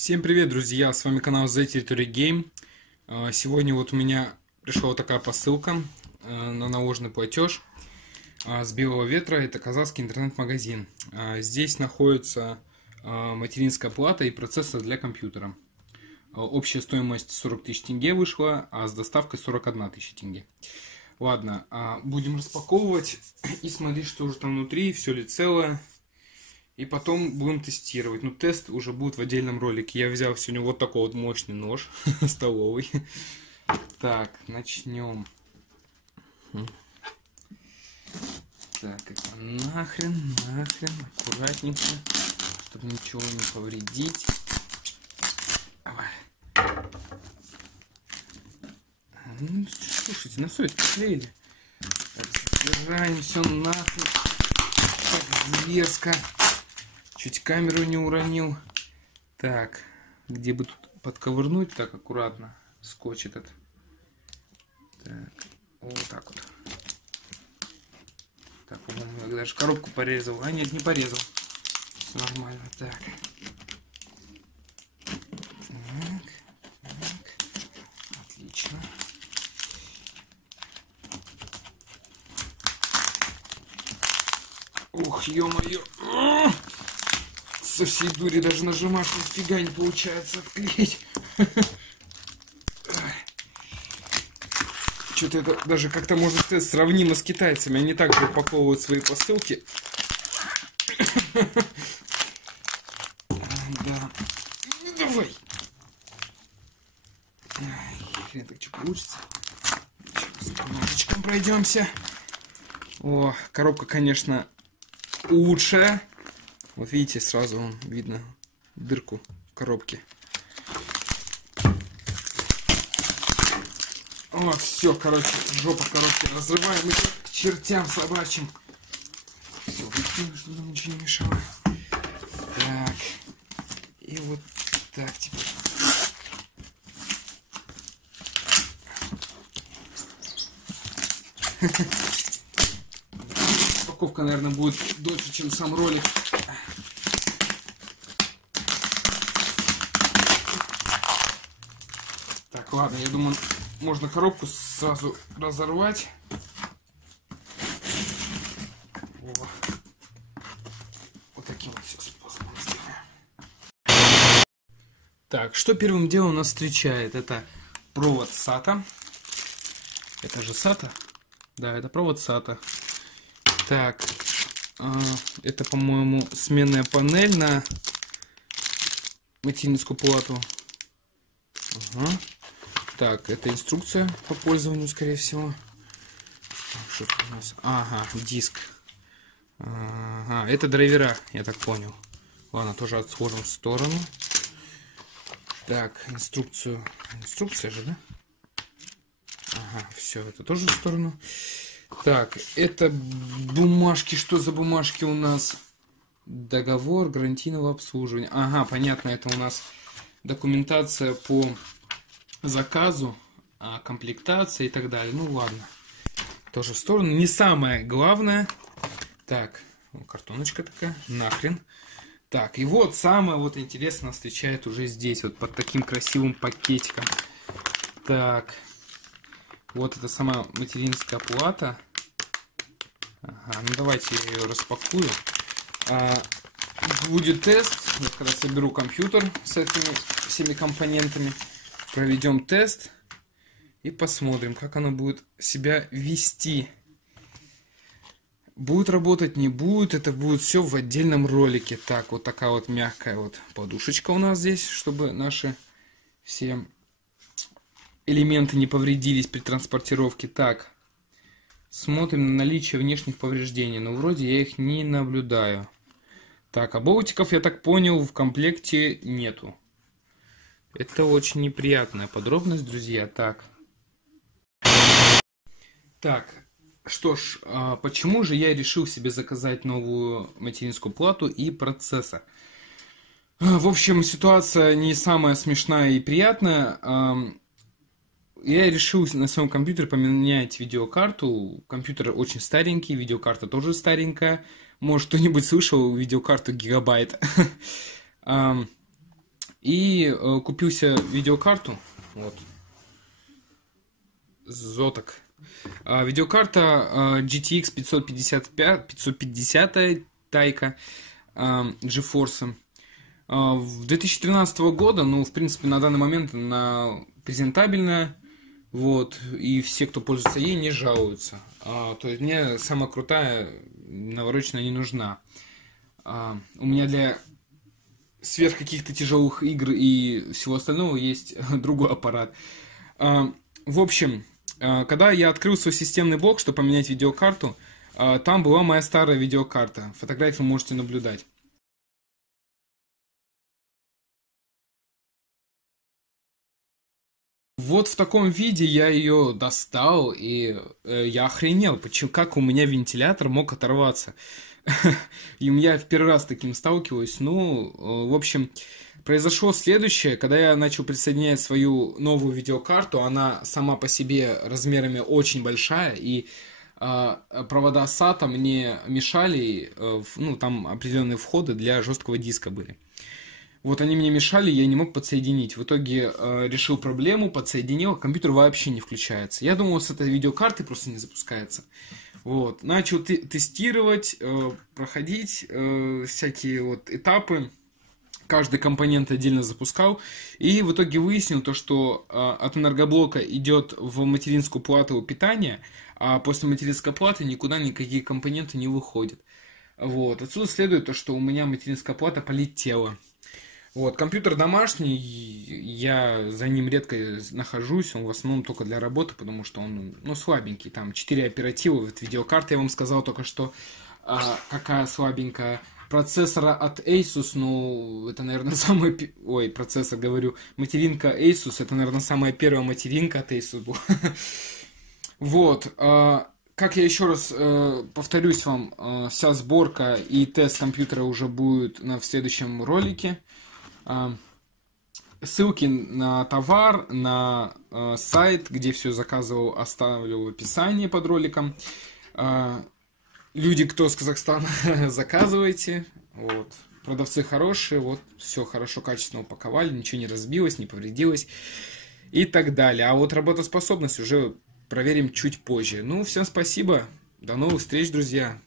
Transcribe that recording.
Всем привет, друзья! С вами канал The Territory Game. Сегодня вот у меня пришла такая посылка на наложенный платеж с Белого Ветра. Это казахский интернет-магазин. Здесь находится материнская плата и процессор для компьютера. Общая стоимость 40 тысяч тенге вышла, а с доставкой 41 тысяча тенге. Ладно, будем распаковывать и смотреть, что уже там внутри, все ли целое. И потом будем тестировать. Ну, тест уже будет в отдельном ролике. Я взял сегодня вот такой вот мощный нож столовый. Так, начнем. Так, это нахрен, аккуратненько, чтобы ничего не повредить. Давай. Ну, слушайте, на все это клеили. Так, забираем все нахрен. Так, зверско. Чуть камеру не уронил. Так, где бы тут подковырнуть так аккуратно скотч этот. Так, вот так вот. Так, по-моему, я даже коробку порезал. А нет, не порезал. Все нормально. Так. Так. Отлично. Ух, ё-моё. Со всей дури даже нажимать нифига не получается отклеить. Что-то это даже как-то может сравнимо с китайцами. Они также упаковывают свои посылки. Да. Давай. Хрен так что получится. С ножичком пройдемся. О, коробка, конечно, лучшая. Вот видите, сразу видно дырку в коробке. О, все, короче, жопа коробки разрываем и к чертям собачьим. Все, выкину, чтобы нам ничего не мешало. Так. И вот так теперь. Упаковка, наверное, будет дольше, чем сам ролик. Так, ладно, я думаю, можно коробку сразу разорвать. О. Вот таким вот все способом сделаем. Так, что первым делом нас встречает? Это провод SATA. Это же SATA? Да, это провод SATA. Так, это, по-моему, сменная панель на материнскую плату. Ага. Так, это инструкция по пользованию, скорее всего. Что у нас? Ага, диск. Ага, это драйвера, я так понял. Ладно, тоже отложим в сторону. Так, инструкцию. Инструкция же, да? Ага, все, это тоже в сторону. Так, это бумажки. Что за бумажки у нас? Договор гарантийного обслуживания. Ага, понятно, это у нас документация по заказу, комплектация и так далее. Ну ладно. Тоже в сторону. Не самое главное. Так, картоночка такая. Нахрен. Так, и вот самое вот интересное встречает уже здесь. Вот под таким красивым пакетиком. Так. Вот это сама материнская плата. Ага, ну давайте я ее распакую. Будет тест. Я когда соберу компьютер с этими всеми компонентами. Проведем тест и посмотрим, как оно будет себя вести. Будет работать, не будет. Это будет все в отдельном ролике. Так, вот такая вот мягкая вот подушечка у нас здесь, чтобы наши все элементы не повредились при транспортировке. Так, смотрим на наличие внешних повреждений. Но вроде я их не наблюдаю. Так, а болтиков, я так понял, в комплекте нету. Это очень неприятная подробность, друзья. Так. Так, что ж, почему же я решил себе заказать новую материнскую плату и процессор? В общем, ситуация не самая смешная и приятная. Я решил на своем компьютере поменять видеокарту. Компьютер очень старенький, видеокарта тоже старенькая. Может, кто-нибудь слышал видеокарту гигабайт. И купил себе видеокарту. Вот. Zotac. Видеокарта GTX 550 Тайка GeForce. В 2013 года, ну, в принципе, на данный момент она презентабельная. Вот, и все, кто пользуется ей, не жалуются. То есть мне самая крутая навороченная не нужна. У меня для сверх каких-то тяжелых игр и всего остального есть другой аппарат. В общем, когда я открыл свой системный блок, чтобы поменять видеокарту, там была моя старая видеокарта. Фотографии можете наблюдать. Вот в таком виде я ее достал, и я охренел, почему, как у меня вентилятор мог оторваться. И я в первый раз с таким сталкиваюсь. Ну, в общем, произошло следующее. Когда я начал присоединять свою новую видеокарту, она сама по себе размерами очень большая, и провода SATA мне мешали, ну, там определенные входы для жесткого диска были. Вот они мне мешали, я не мог подсоединить. В итоге решил проблему, подсоединил, компьютер вообще не включается. Я думал, с этой видеокарты просто не запускается. Вот. Начал тестировать, проходить всякие вот этапы. Каждый компонент отдельно запускал. И в итоге выяснил то, что от энергоблока идет в материнскую плату питания, а после материнской платы никуда никакие компоненты не выходят. Вот. Отсюда следует то, что у меня материнская плата полетела. Вот, компьютер домашний, я за ним редко нахожусь, он в основном только для работы, потому что он, ну, слабенький, там 4 оператива, вот видеокарта, я вам сказал только что, какая слабенькая. Процессора от Asus, ну, это, наверное, самый, ой, процессор, говорю, материнка Asus, это, наверное, самая первая материнка от Asus была. Вот, как я еще раз повторюсь вам, вся сборка и тест компьютера уже будет в следующем ролике. Ссылки на товар, на сайт, где все заказывал, оставлю в описании под роликом. Люди, кто из Казахстана, заказывайте. Вот. Продавцы хорошие, вот все хорошо, качественно упаковали, ничего не разбилось, не повредилось и так далее. А вот работоспособность уже проверим чуть позже. Ну, всем спасибо, до новых встреч, друзья.